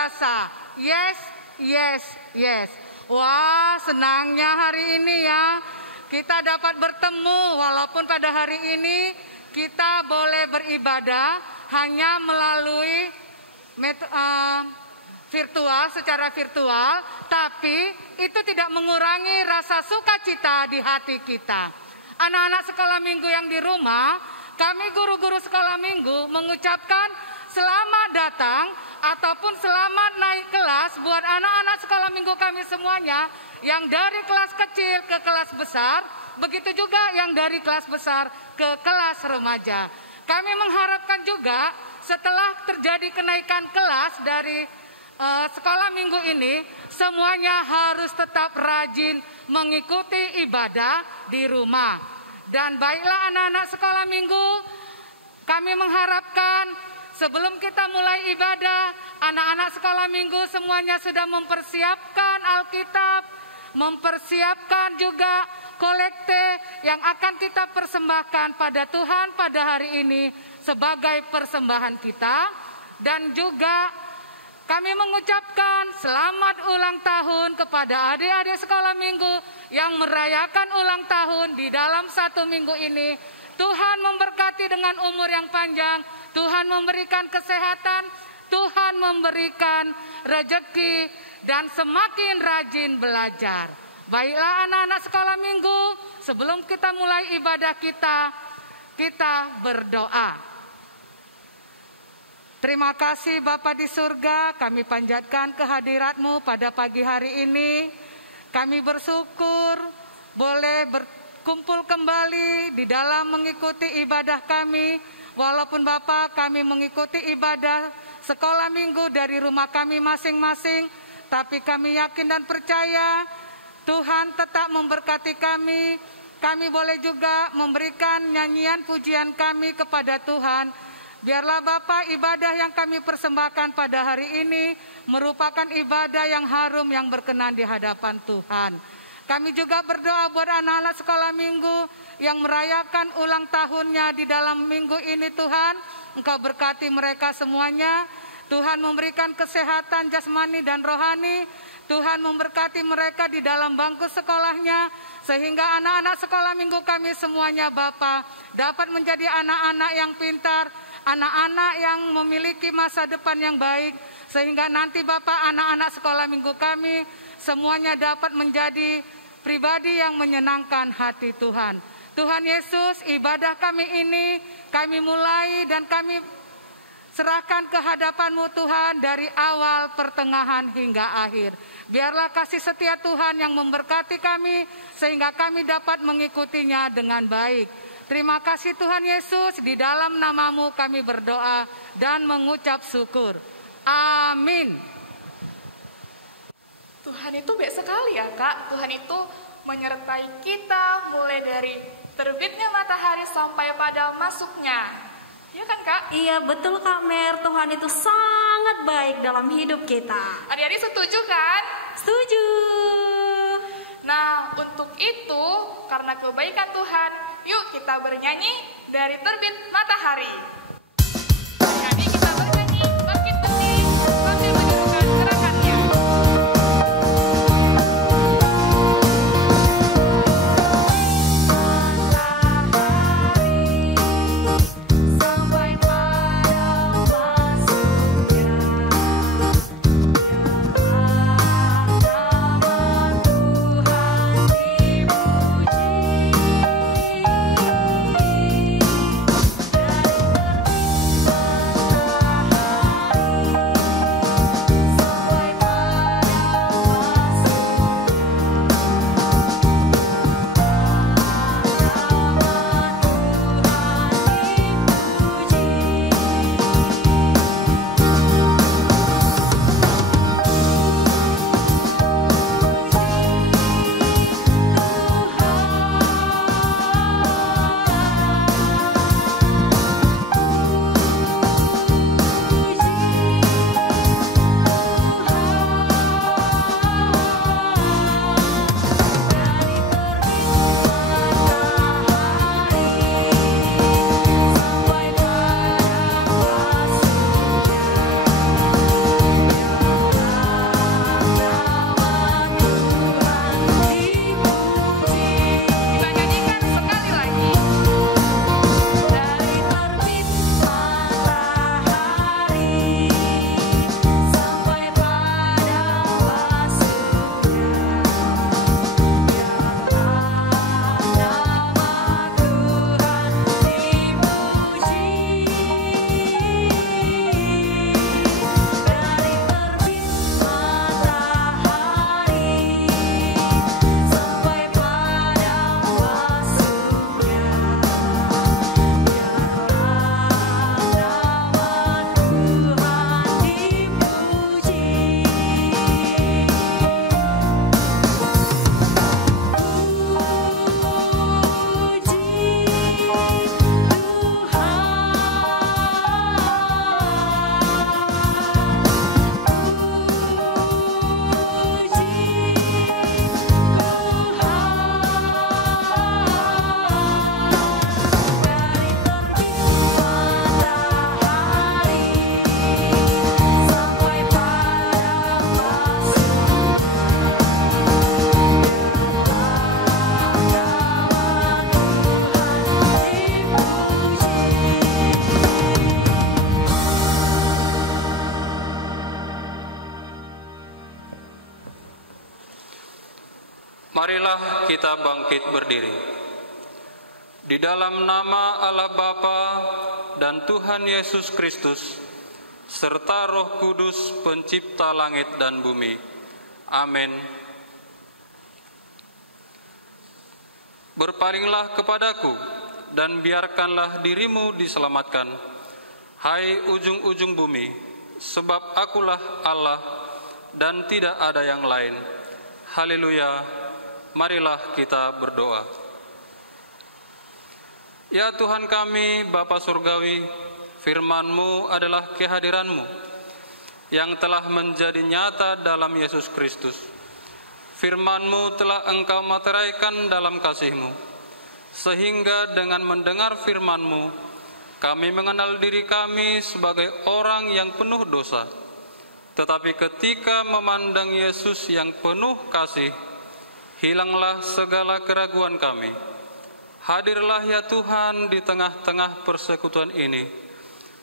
biasa. Yes, yes, yes. Wah, senangnya hari ini ya. Kita dapat bertemu walaupun pada hari ini kita boleh beribadah hanya melalui virtual, secara virtual, tapi itu tidak mengurangi rasa sukacita di hati kita. Anak-anak sekolah minggu yang di rumah, kami guru-guru sekolah minggu mengucapkan selamat datang ataupun selamat naik kelas buat anak-anak sekolah minggu kami semuanya yang dari kelas kecil ke kelas besar, begitu juga yang dari kelas besar ke kelas remaja. Kami mengharapkan juga setelah terjadi kenaikan kelas dari sekolah minggu ini, semuanya harus tetap rajin mengikuti ibadah di rumah. Dan baiklah anak-anak sekolah minggu, kami mengharapkan sebelum kita mulai ibadah, anak-anak sekolah minggu semuanya sudah mempersiapkan Alkitab, mempersiapkan juga kolekte yang akan kita persembahkan pada Tuhan pada hari ini sebagai persembahan kita. Dan juga kami mengucapkan selamat ulang tahun kepada adik-adik sekolah minggu yang merayakan ulang tahun di dalam satu minggu ini. Tuhan memberkati dengan umur yang panjang, Tuhan memberikan kesehatan, Tuhan memberikan rezeki, dan semakin rajin belajar. Baiklah anak-anak sekolah minggu, sebelum kita mulai ibadah kita berdoa. Terima kasih Bapa di surga, kami panjatkan kehadirat-Mu pada pagi hari ini. Kami bersyukur boleh berkumpul kembali di dalam mengikuti ibadah kami. Walaupun Bapa kami mengikuti ibadah sekolah minggu dari rumah kami masing-masing, tapi kami yakin dan percaya Tuhan tetap memberkati kami. Kami boleh juga memberikan nyanyian pujian kami kepada Tuhan. Biarlah Bapa ibadah yang kami persembahkan pada hari ini merupakan ibadah yang harum yang berkenan di hadapan Tuhan. Kami juga berdoa buat anak-anak sekolah minggu yang merayakan ulang tahunnya di dalam minggu ini Tuhan. Engkau berkati mereka semuanya. Tuhan memberikan kesehatan jasmani dan rohani. Tuhan memberkati mereka di dalam bangku sekolahnya. Sehingga anak-anak sekolah minggu kami semuanya Bapa dapat menjadi anak-anak yang pintar, anak-anak yang memiliki masa depan yang baik. Sehingga nanti Bapak anak-anak sekolah minggu kami semuanya dapat menjadi pribadi yang menyenangkan hati Tuhan. Tuhan Yesus, ibadah kami ini kami mulai dan kami serahkan ke hadapan-Mu Tuhan dari awal, pertengahan hingga akhir. Biarlah kasih setia Tuhan yang memberkati kami sehingga kami dapat mengikutinya dengan baik. Terima kasih Tuhan Yesus, di dalam nama-Mu kami berdoa dan mengucap syukur. Amin. Tuhan itu baik sekali ya Kak. Tuhan itu menyertai kita mulai dari terbitnya matahari sampai pada masuknya. Iya kan Kak? Iya betul Kak Mer, Tuhan itu sangat baik dalam hidup kita. Adik-adik setuju kan? Setuju. Nah untuk itu karena kebaikan Tuhan, yuk kita bernyanyi dari terbit matahari. Adik-adik kita bernyanyi bangkit benih sambil menyerukan gerakannya. Dari Marilah kita bangkit berdiri. Di dalam nama Allah Bapa dan Tuhan Yesus Kristus, serta Roh Kudus pencipta langit dan bumi. Amin. Berpalinglah kepadaku dan biarkanlah dirimu diselamatkan, hai ujung-ujung bumi, sebab akulah Allah dan tidak ada yang lain. Haleluya. Marilah kita berdoa. Ya Tuhan kami, Bapa Surgawi, firman-Mu adalah kehadiran-Mu yang telah menjadi nyata dalam Yesus Kristus. Firman-Mu telah Engkau materaikan dalam kasih-Mu, sehingga dengan mendengar firman-Mu, kami mengenal diri kami sebagai orang yang penuh dosa. Tetapi ketika memandang Yesus yang penuh kasih, hilanglah segala keraguan kami. Hadirlah ya Tuhan di tengah-tengah persekutuan ini,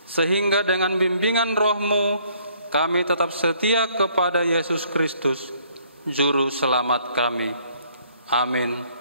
sehingga dengan bimbingan Roh-Mu kami tetap setia kepada Yesus Kristus, Juru Selamat kami. Amin.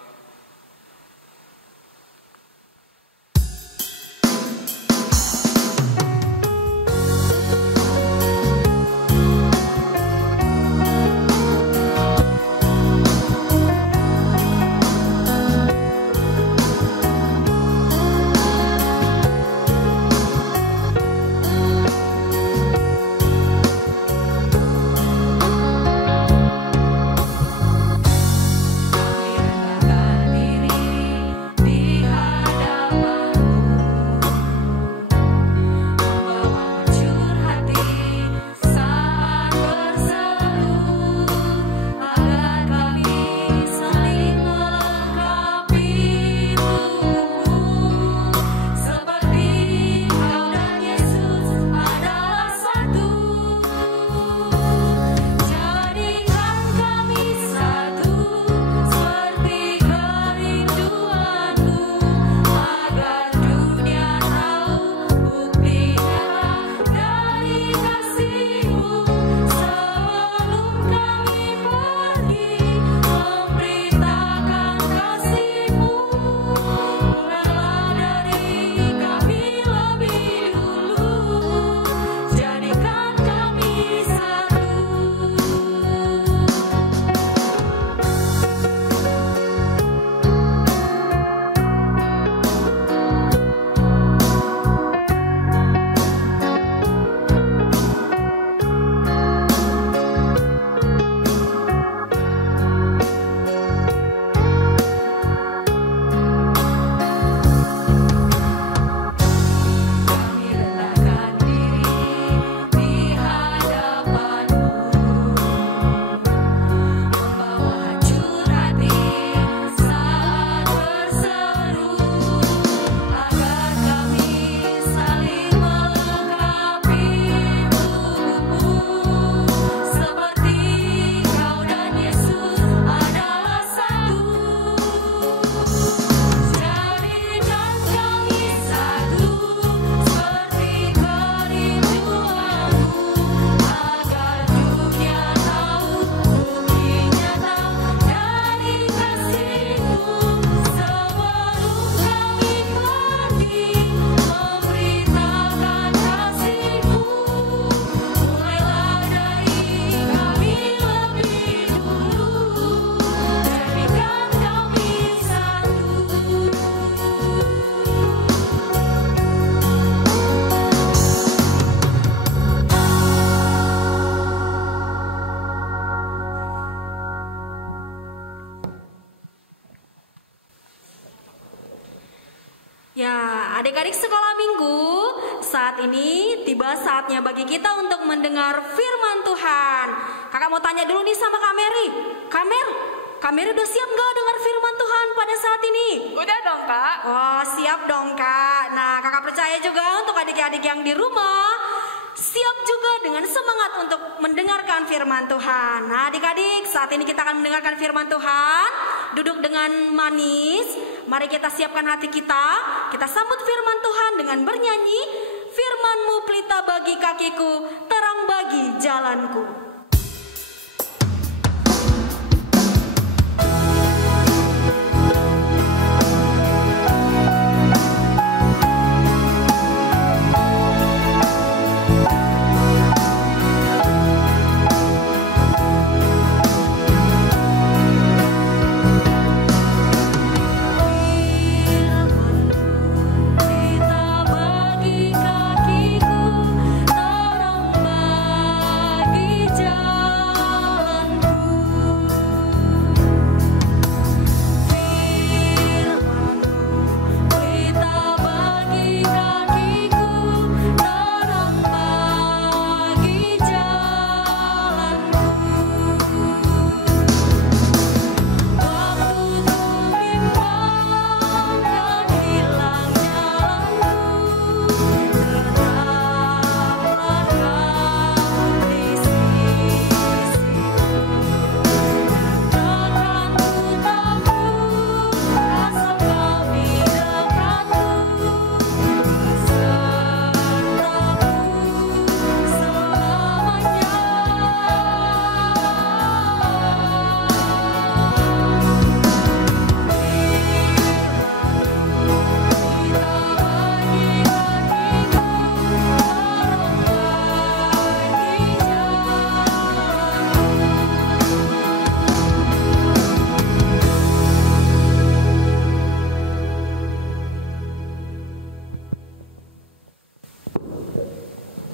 Ya, adik-adik sekolah minggu, saat ini tiba saatnya bagi kita untuk mendengar firman Tuhan. Kakak mau tanya dulu nih sama Kak Mary. Kak Mary udah siap gak dengar firman Tuhan pada saat ini? Udah dong, Kak. Oh, siap dong, Kak. Nah, kakak percaya juga untuk adik-adik yang di rumah, siap juga dengan semangat untuk mendengarkan firman Tuhan. Nah, adik-adik, saat ini kita akan mendengarkan firman Tuhan. Duduk dengan manis. Mari kita siapkan hati kita. Kita sambut firman Tuhan dengan bernyanyi, "Firman-Mu pelita bagi kakiku, terang bagi jalanku."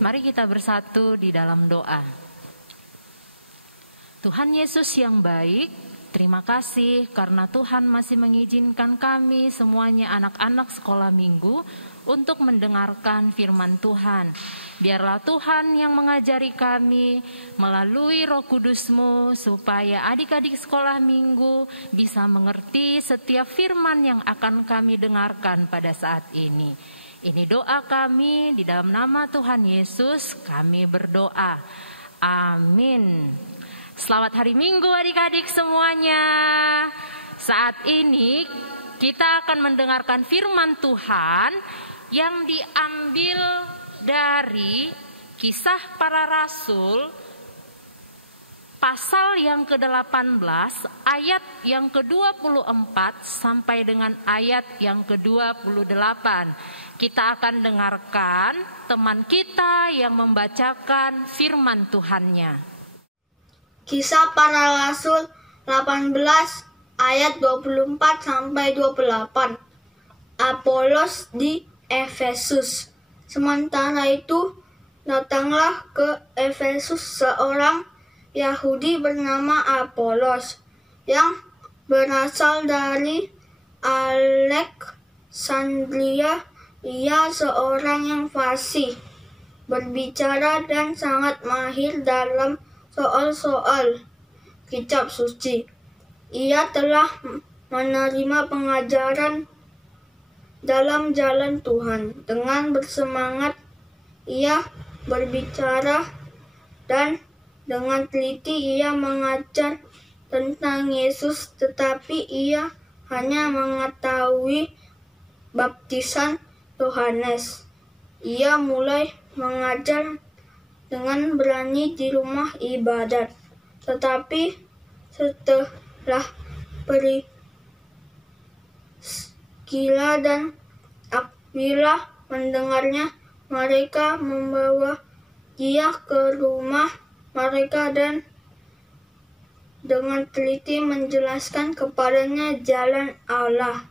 Mari kita bersatu di dalam doa. Tuhan Yesus yang baik, terima kasih karena Tuhan masih mengizinkan kami semuanya anak-anak sekolah minggu untuk mendengarkan firman Tuhan. Biarlah Tuhan yang mengajari kami melalui Roh Kudus-Mu supaya adik-adik sekolah minggu bisa mengerti setiap firman yang akan kami dengarkan pada saat ini. Ini doa kami di dalam nama Tuhan Yesus kami berdoa. Amin. Selamat hari Minggu adik-adik semuanya. Saat ini kita akan mendengarkan firman Tuhan yang diambil dari Kisah Para Rasul pasal yang ke-18 ayat yang ke-24 sampai dengan ayat yang ke-28. Kita akan dengarkan teman kita yang membacakan firman Tuhannya. Kisah Para Rasul 18 ayat 24 sampai 28. Apolos di Efesus. Sementara itu datanglah ke Efesus seorang Yahudi bernama Apolos yang berasal dari Alexandria. Ia seorang yang fasih berbicara dan sangat mahir dalam soal-soal kitab suci. Ia telah menerima pengajaran dalam jalan Tuhan. Dengan bersemangat ia berbicara dan dengan teliti ia mengajar tentang Yesus, tetapi ia hanya mengetahui baptisan Yohanes. Ia mulai mengajar dengan berani di rumah ibadat. Tetapi setelah Priscilla dan Aquila mendengarnya, mereka membawa dia ke rumah mereka dan dengan teliti menjelaskan kepadanya jalan Allah.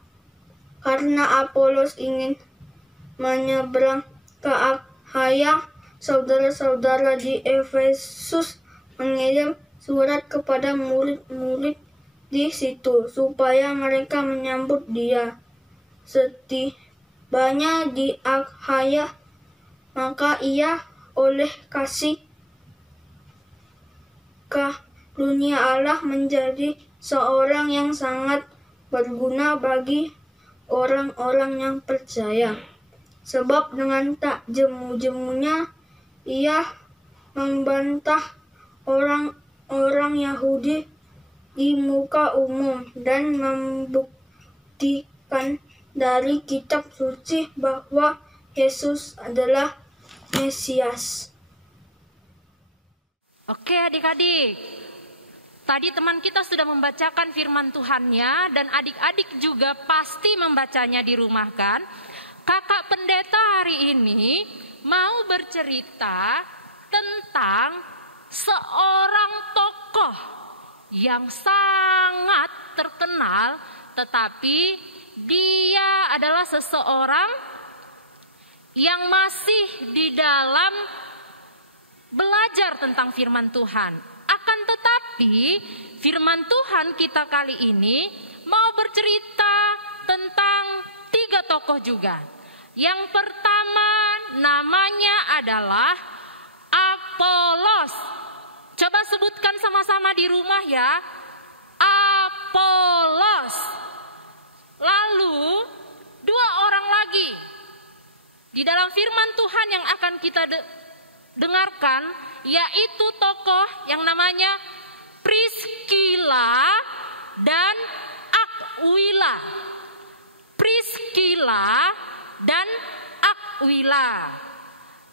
Karena Apolos ingin menyeberang ke Akhaya, saudara-saudara di Efesus mengirim surat kepada murid-murid di situ supaya mereka menyambut dia. Setibanya di Akhaya, maka ia oleh kasih karunia Allah menjadi seorang yang sangat berguna bagi orang-orang yang percaya. Sebab dengan tak jemu-jemunya ia membantah orang-orang Yahudi di muka umum dan membuktikan dari kitab suci bahwa Yesus adalah Mesias. Oke adik-adik, tadi teman kita sudah membacakan firman Tuhannya dan adik-adik juga pasti membacanya di rumah kan? Kakak pendeta hari ini mau bercerita tentang seorang tokoh yang sangat terkenal, tetapi dia adalah seseorang yang masih di dalam belajar tentang firman Tuhan. Akan tetapi firman Tuhan kita kali ini mau bercerita tentang 3 tokoh juga. Yang pertama namanya adalah Apolos. Coba sebutkan sama-sama di rumah ya. Apolos. Lalu 2 orang lagi di dalam firman Tuhan yang akan kita dengarkan, yaitu tokoh yang namanya Priscilla dan Aquila. Priscilla dan Aquila.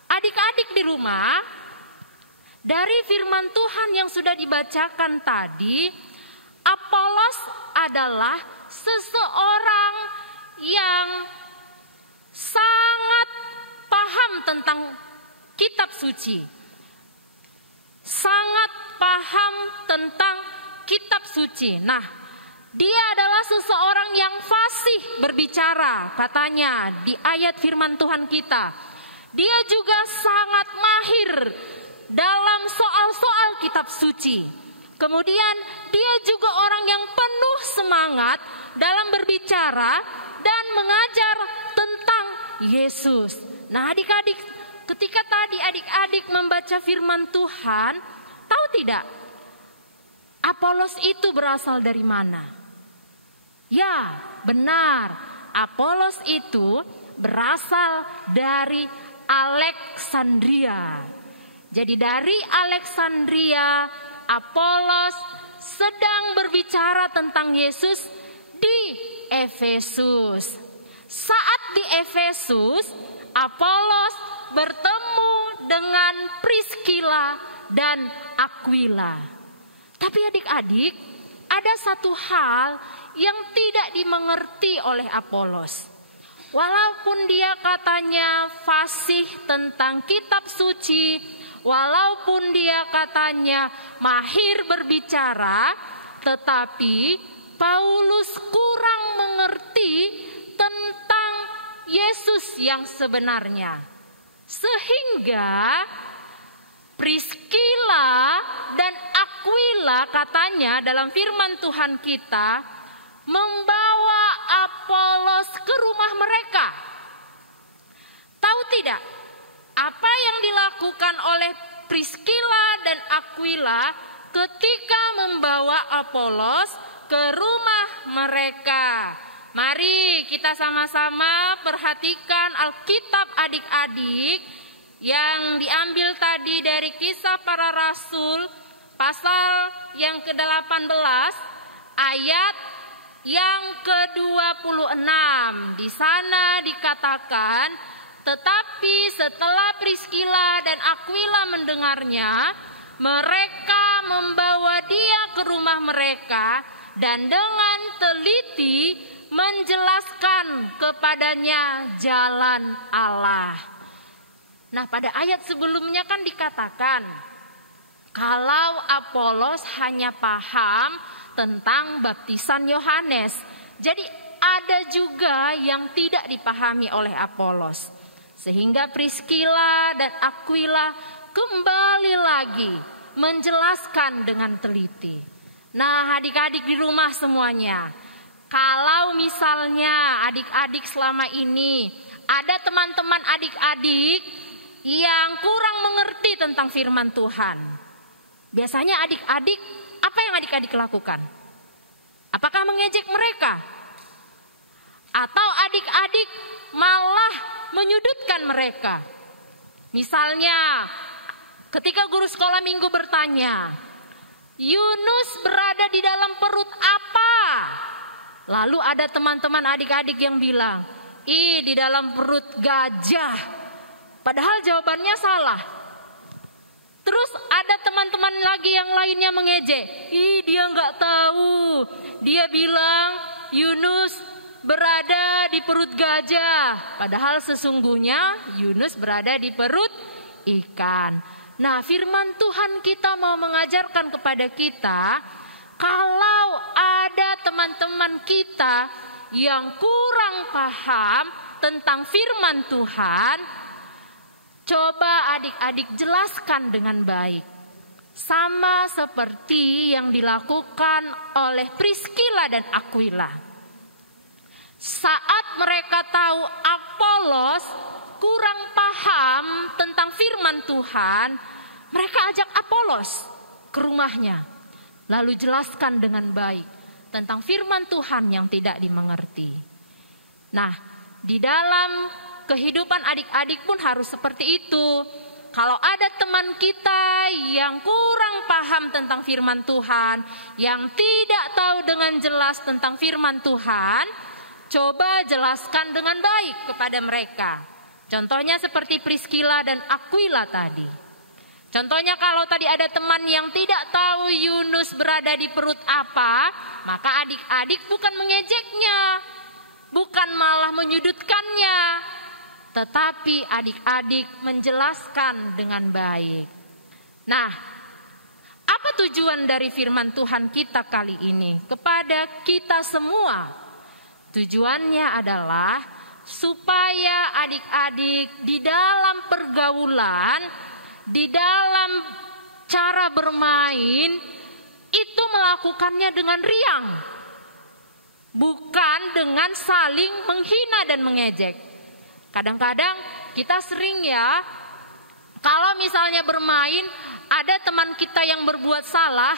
Adik-adik di rumah, dari firman Tuhan yang sudah dibacakan tadi, Apolos adalah seseorang yang sangat paham tentang kitab suci. Sangat paham tentang kitab suci. Nah, dia adalah seseorang yang fasih berbicara, katanya di ayat firman Tuhan kita. Dia juga sangat suci. Kemudian dia juga orang yang penuh semangat dalam berbicara dan mengajar tentang Yesus. Nah, adik-adik, ketika tadi adik-adik membaca firman Tuhan, tahu tidak Apolos itu berasal dari mana? Ya, benar. Apolos itu berasal dari Alexandria. Jadi dari Alexandria, Apolos sedang berbicara tentang Yesus di Efesus. Saat di Efesus, Apolos bertemu dengan Priskila dan Aquila. Tapi adik-adik, ada satu hal yang tidak dimengerti oleh Apolos. Walaupun dia katanya fasih tentang kitab suci, walaupun dia katanya mahir berbicara, tetapi Paulus kurang mengerti tentang Yesus yang sebenarnya. Sehingga Priskila dan Aquila katanya dalam firman Tuhan kita membawa Apolos ke rumah mereka. Tahu tidak apa yang dilakukan oleh Priskila dan Aquila ketika membawa Apolos ke rumah mereka? Mari kita sama-sama perhatikan Alkitab adik-adik yang diambil tadi dari Kisah Para Rasul pasal yang ke-18 ayat yang ke-26. Di sana dikatakan, tetapi setelah Priskila dan Aquila mendengarnya, mereka membawa dia ke rumah mereka dan dengan teliti menjelaskan kepadanya jalan Allah. Nah, pada ayat sebelumnya kan dikatakan kalau Apolos hanya paham tentang baptisan Yohanes. Jadi ada juga yang tidak dipahami oleh Apolos. Sehingga Priskila dan Aquila kembali lagi menjelaskan dengan teliti. Nah, adik-adik di rumah semuanya, kalau misalnya adik-adik selama ini ada teman-teman adik-adik yang kurang mengerti tentang firman Tuhan, biasanya adik-adik, apa yang adik-adik lakukan? Apakah mengejek mereka? Atau adik-adik malah menyudutkan mereka? Misalnya, ketika guru sekolah minggu bertanya, Yunus berada di dalam perut apa? Lalu ada teman-teman adik-adik yang bilang, di dalam perut gajah. Padahal jawabannya salah. Terus ada teman-teman lagi yang lainnya mengejek. Dia nggak tahu. Dia bilang Yunus berada di perut gajah. Padahal sesungguhnya Yunus berada di perut ikan. Nah, firman Tuhan kita mau mengajarkan kepada kita, kalau ada teman-teman kita yang kurang paham tentang firman Tuhan, coba adik-adik jelaskan dengan baik. Sama seperti yang dilakukan oleh Priskila dan Aquila. Saat mereka tahu Apolos kurang paham tentang firman Tuhan, mereka ajak Apolos ke rumahnya. Lalu jelaskan dengan baik tentang firman Tuhan yang tidak dimengerti. Nah, di dalam kehidupan adik-adik pun harus seperti itu. Kalau ada teman kita yang kurang paham tentang firman Tuhan, yang tidak tahu dengan jelas tentang firman Tuhan, coba jelaskan dengan baik kepada mereka. Contohnya seperti Priskila dan Aquila tadi. Contohnya kalau tadi ada teman yang tidak tahu Yunus berada di perut apa, maka adik-adik bukan mengejeknya, bukan malah menyudutkannya, tetapi adik-adik menjelaskan dengan baik. Nah, apa tujuan dari firman Tuhan kita kali ini kepada kita semua? Tujuannya adalah supaya adik-adik di dalam pergaulan, di dalam cara bermain itu melakukannya dengan riang, bukan dengan saling menghina dan mengejek. Kadang-kadang kita sering ya, kalau misalnya bermain ada teman kita yang berbuat salah,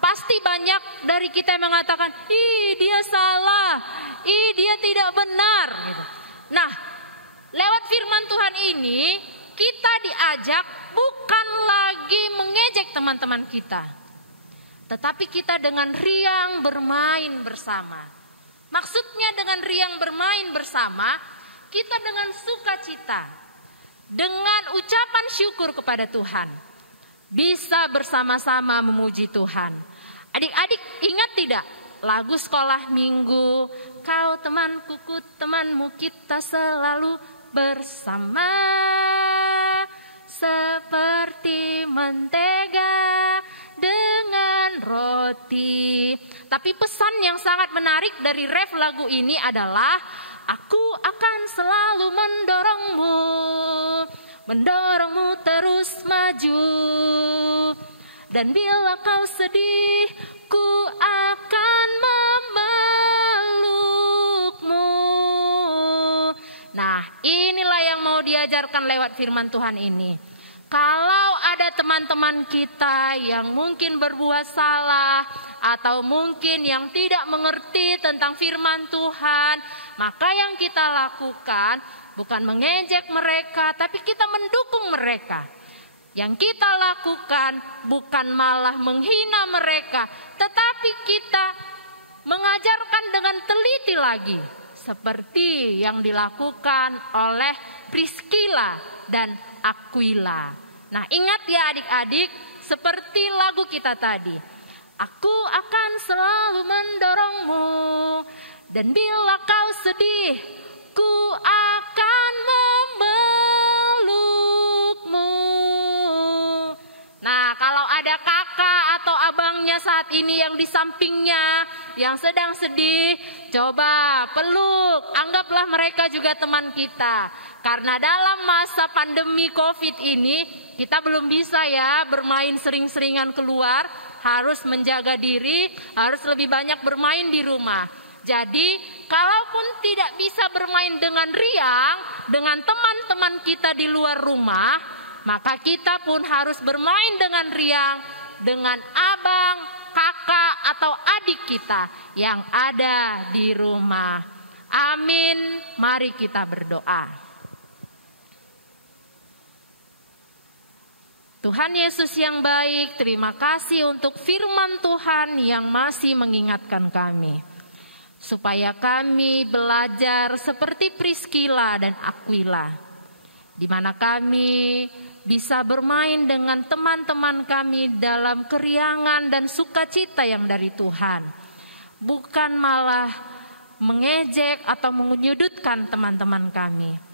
pasti banyak dari kita yang mengatakan, ih dia salah, ih dia tidak benar. Gitu. Nah, lewat firman Tuhan ini kita diajak bukan lagi mengejek teman-teman kita, tetapi kita dengan riang bermain bersama. Maksudnya dengan riang bermain bersama, kita dengan sukacita, dengan ucapan syukur kepada Tuhan, bisa bersama-sama memuji Tuhan. Adik-adik ingat tidak lagu sekolah minggu, kau temanku ku temanmu, kita selalu bersama seperti mentega dengan roti. Tapi pesan yang sangat menarik dari ref lagu ini adalah, aku akan selalu mendorongmu terus maju. Dan bila kau sedih, ku akan memelukmu. Nah, inilah yang mau diajarkan lewat firman Tuhan ini. Kalau ada teman-teman kita yang mungkin berbuat salah, atau mungkin yang tidak mengerti tentang firman Tuhan, maka yang kita lakukan bukan mengejek mereka, tapi kita mendukung mereka. Yang kita lakukan bukan malah menghina mereka, tetapi kita mengajarkan dengan teliti lagi, seperti yang dilakukan oleh Priscilla dan Aquila. Nah, ingat ya adik-adik, seperti lagu kita tadi, aku akan selalu mendorongmu, dan bila kau sedih, ku akan memelukmu. Nah, kalau ada kakak atau abangnya saat ini yang di sampingnya yang sedang sedih, coba peluk, anggaplah mereka juga teman kita. Karena dalam masa pandemi COVID ini, kita belum bisa ya bermain sering-seringan keluar, harus menjaga diri, harus lebih banyak bermain di rumah. Jadi, kalaupun tidak bisa bermain dengan riang, dengan teman-teman kita di luar rumah, maka kita pun harus bermain dengan riang dengan abang, kakak, atau adik kita yang ada di rumah. Amin. Mari kita berdoa. Tuhan Yesus yang baik, terima kasih untuk firman Tuhan yang masih mengingatkan kami, supaya kami belajar seperti Priscilla dan Aquila, di mana kami bisa bermain dengan teman-teman kami dalam keriangan dan sukacita yang dari Tuhan, bukan malah mengejek atau menyudutkan teman-teman kami.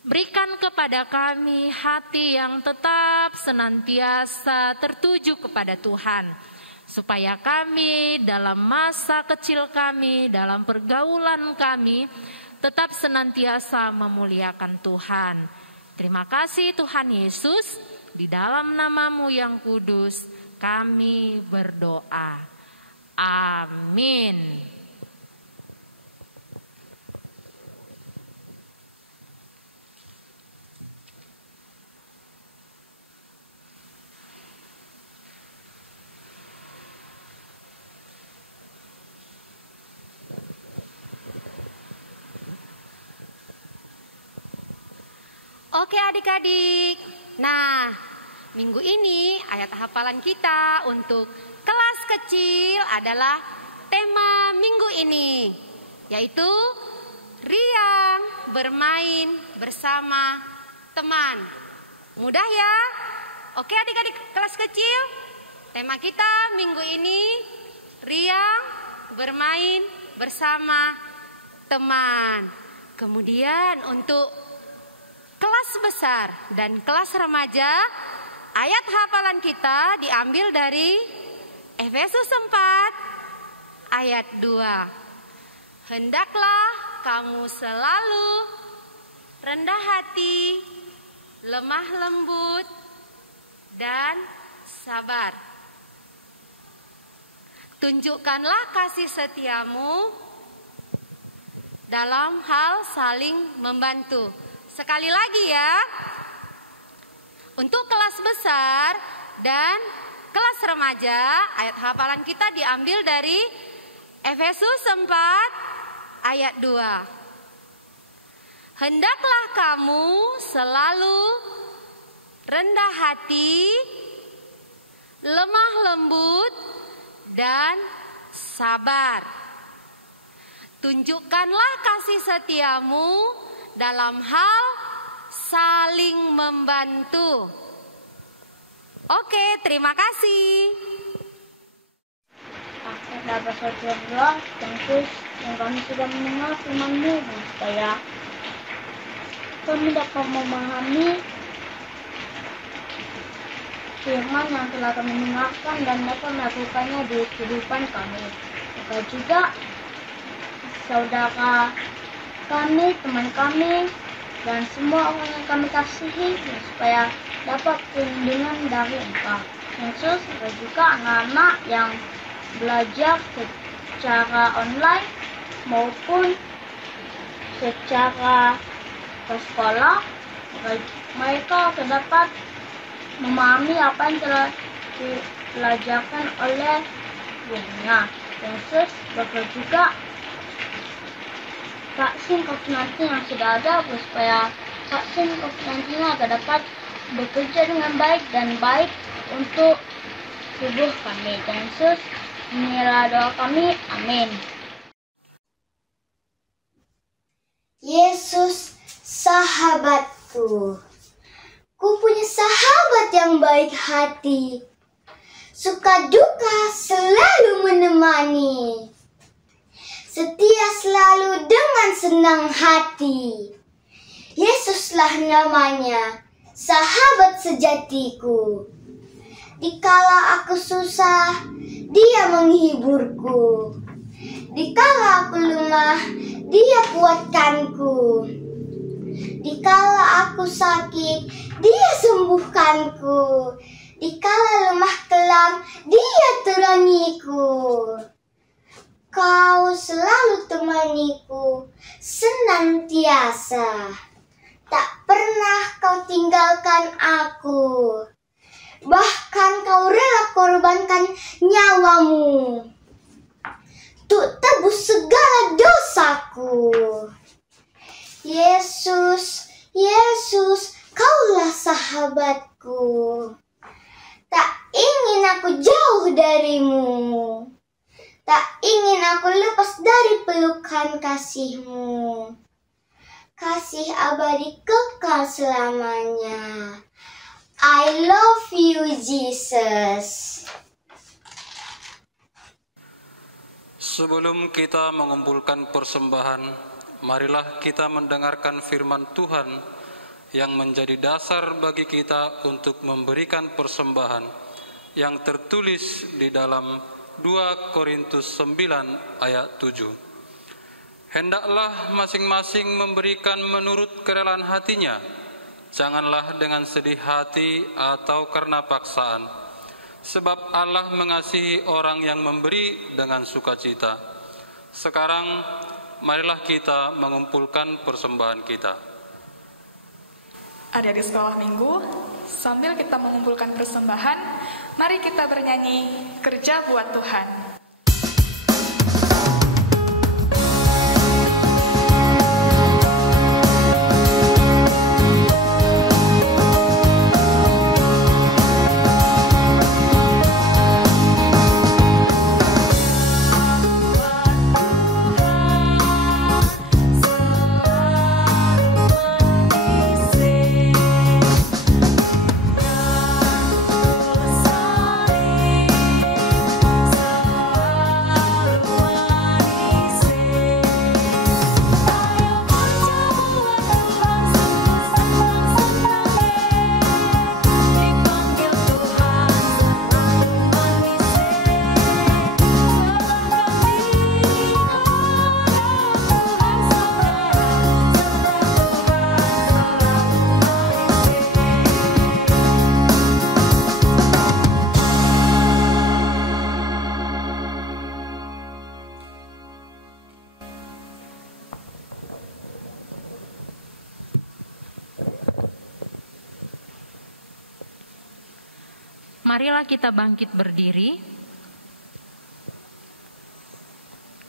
Berikan kepada kami hati yang tetap senantiasa tertuju kepada Tuhan, supaya kami dalam masa kecil kami, dalam pergaulan kami, tetap senantiasa memuliakan Tuhan. Terima kasih Tuhan Yesus, di dalam nama-Mu yang kudus kami berdoa. Amin. Oke adik-adik, nah minggu ini ayat hafalan kita untuk kelas kecil adalah tema minggu ini, yaitu riang bermain bersama teman. Mudah ya? Oke adik-adik kelas kecil, tema kita minggu ini riang bermain bersama teman. Kemudian untuk kelas besar dan kelas remaja, ayat hafalan kita diambil dari Efesus 4 ayat 2. Hendaklah kamu selalu rendah hati, lemah lembut, dan sabar. Tunjukkanlah kasih setiamu dalam hal saling membantu. Sekali lagi ya. Untuk kelas besar dan kelas remaja, ayat hafalan kita diambil dari Efesus 4 ayat 2. Hendaklah kamu selalu rendah hati, lemah lembut, dan sabar. Tunjukkanlah kasih setiamu dalam hal saling membantu. Oke, terima kasih. Bapak Saudara, tentu yang kami sudah mendengar firman-Mu, supaya kami dapat memahami firman yang telah kami dengarkan dan dapat melakukannya di kehidupan kami. Supaya juga saudara kami, teman kami, dan semua orang yang kami kasihi, supaya dapat perlindungan dari Engkau. Yesus, dan juga anak-anak yang belajar secara online maupun secara ke sekolah, mereka dapat memahami apa yang telah dipelajarkan oleh gurunya. Yesus, bahkan juga vaksin COVID-19 yang sudah ada, supaya vaksin COVID-19 agar dapat bekerja dengan baik dan baik untuk tubuh kami. Dan Yesus, inilah doa kami. Amin. Yesus, sahabatku. Ku punya sahabat yang baik hati. Suka duka selalu menemani. Setia selalu dengan senang hati. Yesuslah namanya, sahabat sejatiku. Dikala aku susah, Dia menghiburku. Dikala aku lemah, Dia kuatkanku. Dikala aku sakit, Dia sembuhkanku. Dikala lemah kelam, Dia terangiku. Kau selalu temaniku, senantiasa. Tak pernah kau tinggalkan aku. Bahkan kau rela korbankan nyawamu untuk tebus segala dosaku. Yesus, Yesus, kaulah sahabatku. Tak ingin aku jauh darimu. Tak ingin aku lepas dari pelukan kasih-Mu. Kasih abadi kekal selamanya. I love you, Jesus. Sebelum kita mengumpulkan persembahan, marilah kita mendengarkan firman Tuhan yang menjadi dasar bagi kita untuk memberikan persembahan yang tertulis di dalam 2 Korintus 9 ayat 7. Hendaklah masing-masing memberikan menurut kerelaan hatinya, janganlah dengan sedih hati atau karena paksaan, sebab Allah mengasihi orang yang memberi dengan sukacita. Sekarang, marilah kita mengumpulkan persembahan kita. Adik-adik sekolah minggu, sambil kita mengumpulkan persembahan, mari kita bernyanyi Kerja Buat Tuhan. Selalu Marilah kita bangkit berdiri.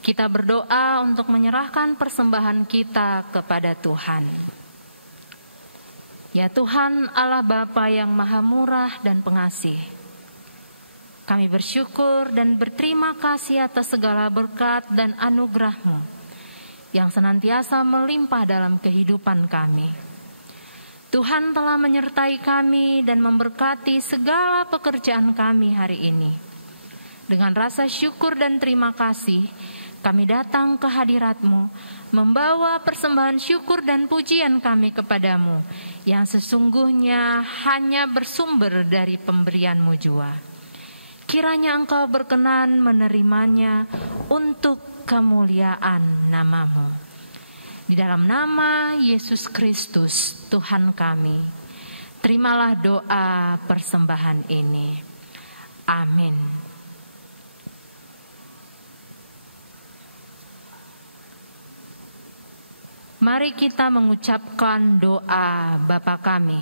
Kita berdoa untuk menyerahkan persembahan kita kepada Tuhan. Ya Tuhan Allah Bapa yang Maha Murah dan Pengasih, kami bersyukur dan berterima kasih atas segala berkat dan anugerah-Mu yang senantiasa melimpah dalam kehidupan kami. Tuhan telah menyertai kami dan memberkati segala pekerjaan kami hari ini. Dengan rasa syukur dan terima kasih, kami datang ke hadirat-Mu, membawa persembahan syukur dan pujian kami kepadamu, yang sesungguhnya hanya bersumber dari pemberian-Mu jua. Kiranya Engkau berkenan menerimanya untuk kemuliaan nama-Mu. Di dalam nama Yesus Kristus, Tuhan kami, terimalah doa persembahan ini. Amin. Mari kita mengucapkan doa Bapa kami.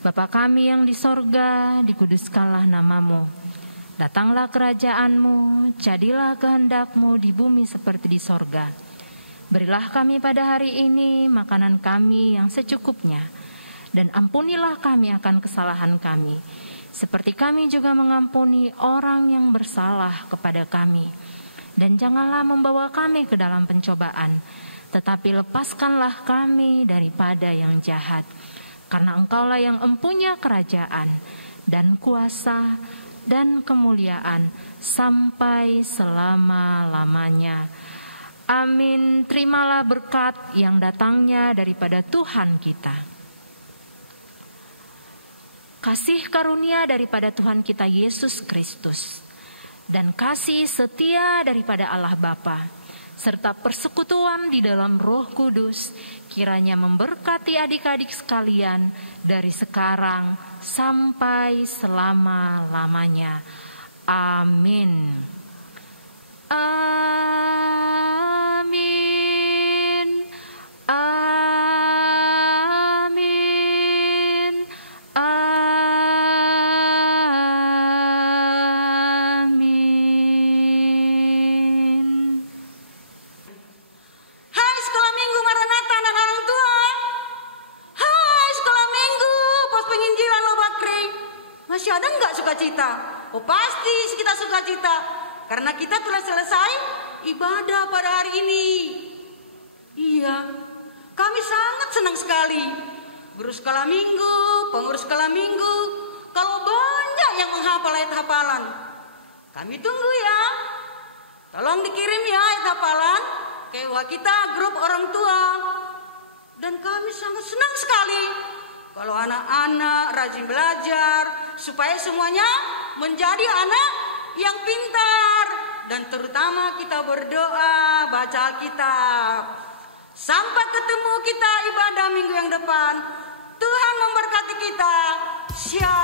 Bapa kami yang di sorga, dikuduskanlah nama-Mu. Datanglah kerajaan-Mu, jadilah kehendak-Mu di bumi seperti di sorga. Berilah kami pada hari ini makanan kami yang secukupnya, dan ampunilah kami akan kesalahan kami, seperti kami juga mengampuni orang yang bersalah kepada kami. Dan janganlah membawa kami ke dalam pencobaan, tetapi lepaskanlah kami daripada yang jahat. Karena Engkaulah yang empunya kerajaan dan kuasa dan kemuliaan sampai selama-lamanya. Amin. Terimalah berkat yang datangnya daripada Tuhan kita. Kasih karunia daripada Tuhan kita Yesus Kristus, dan kasih setia daripada Allah Bapa, serta persekutuan di dalam Roh Kudus, kiranya memberkati adik-adik sekalian dari sekarang sampai selama-lamanya. Amin. Amin. Amin. Amin. Hai sekolah minggu Maranatha dan orang tua. Hai sekolah minggu pos penginjilan Lobakri. Masih ada nggak sukacita? Oh pasti kita sukacita. Karena kita telah selesai ibadah pada hari ini. Iya, kami sangat senang sekali. Guru sekolah minggu, pengurus sekolah minggu, kalau banyak yang menghafal ayat hafalan. Kami tunggu ya. Tolong dikirim ya ayat hafalan ke kita grup orang tua. Dan kami sangat senang sekali kalau anak-anak rajin belajar, supaya semuanya menjadi anak yang pintar, dan terutama kita berdoa, baca Alkitab. Sampai ketemu kita ibadah minggu yang depan. Tuhan memberkati kita. Shalom.